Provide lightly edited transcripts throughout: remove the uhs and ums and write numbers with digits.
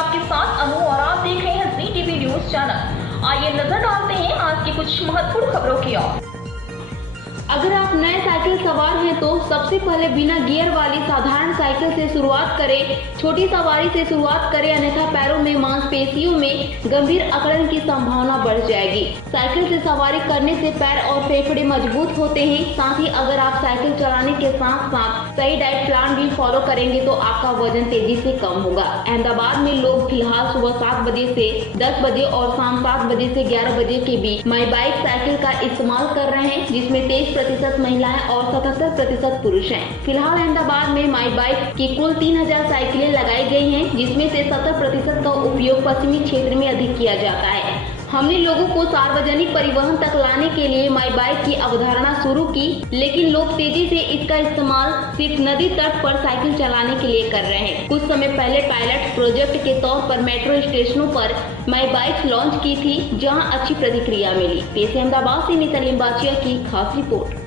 आपके साथ अनु और आप देख रहे हैं जी टीवी न्यूज चैनल। आइए नजर डालते हैं आज की कुछ महत्वपूर्ण खबरों की ओर। अगर आप नए साइकिल सवार हैं तो सबसे पहले बिना गियर वाली साधारण साइकिल से शुरुआत करें। छोटी सवारी से शुरुआत करें, अन्यथा पैरों में मांसपेशियों में गंभीर अकड़न की संभावना बढ़ जाएगी। साइकिल से सवारी करने से पैर और फेफड़े मजबूत होते हैं। साथ ही अगर आप साइकिल चलाने के साथ साथ सही डाइट प्लान भी फॉलो करेंगे तो आपका वजन तेजी से कम होगा। अहमदाबाद में लोग फिलहाल सुबह 7 बजे से 10 बजे और शाम 7 बजे से 11 बजे के बीच माई बाइक साइकिल का इस्तेमाल कर रहे हैं, जिसमें 23% महिलाएं और 77% पुरुष हैं। फिलहाल अहमदाबाद में माई बाइक की कुल 3000 साइकिलें लगाई गई हैं, जिसमें से 70% का उपयोग पश्चिमी क्षेत्र में अधिक किया जाता है। हमने लोगों को सार्वजनिक परिवहन तक लाने के लिए माई बाइक की अवधारणा शुरू की, लेकिन लोग तेजी से इसका इस्तेमाल सिर्फ नदी तट पर साइकिल चलाने के लिए कर रहे हैं। कुछ समय पहले पायलट प्रोजेक्ट के तौर पर मेट्रो स्टेशनों पर माई बाइक लॉन्च की थी, जहां अच्छी प्रतिक्रिया मिली। पेश अहमदाबाद से नीता लिंबाचिया की खास रिपोर्ट।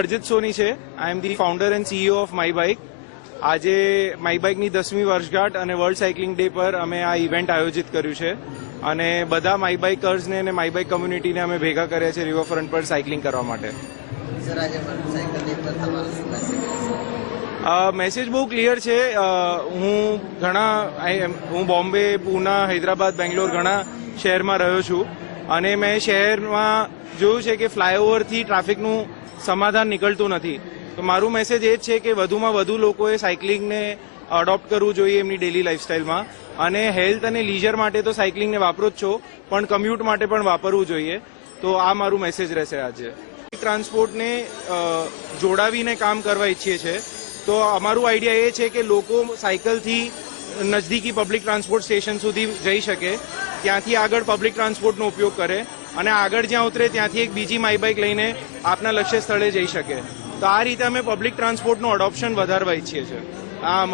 અર્જિત સોની છે। I am the founder and CEO of My Bike. આજે માય બાઇકની 10મી વર્ષગાંઠ અને વર્લ્ડ સાયકલિંગ ડે પર અમે આ ઇવેન્ટ આયોજિત કર્યું છે અને બધા માય બાઇકર્સને અને માય બાઇક કમ્યુનિટીને અમે ભેગા કર્યા છે રિવરફ્રન્ટ પર સાયકલિંગ કરવા માટે। સર, આજે વર્લ્ડ સાયકલ ડે પર તમારો શું મેસેજ છે? મેસેજ બહુ ક્લિયર છે। હું બોમ્બે, પૂના, હૈદરાબાદ, બેંગ્લોર ઘણા શહેરમાં રહ્યો છું અને મેં શહેરમાં જોયું છે કે ફ્લાયઓવરથી ટ્રાફિકનું સમાધાન નીકળતું નથી। તો મારું મેસેજ એ જ છે કે વધુમાં વધુ લોકોએ સાયકલિંગને અડોપ્ટ કરવું જોઈએ એમની ડેલી લાઈફસ્ટાઈલમાં અને હેલ્થ અને લીઝર માટે તો સાયકલિંગને વાપરો જ છો, પણ કમ્યુટ માટે પણ વાપરવું જોઈએ। તો આ મારું મેસેજ રહેશે આજે। ટ્રાન્સપોર્ટને જોડાવીને કામ કરવા ઈચ્છીએ છીએ, તો અમારું આઈડિયા એ છે કે લોકો સાયકલથી નજદીકી પબ્લિક ટ્રાન્સપોર્ટ સ્ટેશન સુધી જઈ શકે, ત્યાંથી આગળ પબ્લિક ટ્રાન્સપોર્ટનો ઉપયોગ કરે અને આગળ જ્યાં ઉતરે ત્યાંથી એક બીજી માઈ બાઇક લઈને આપના લક્ષ્ય સ્થળે જઈ શકે। તો આ રીતે અમે પબ્લિક ટ્રાન્સપોર્ટનું અડોપ્શન વધારવા ઈચ્છીએ છીએ। આ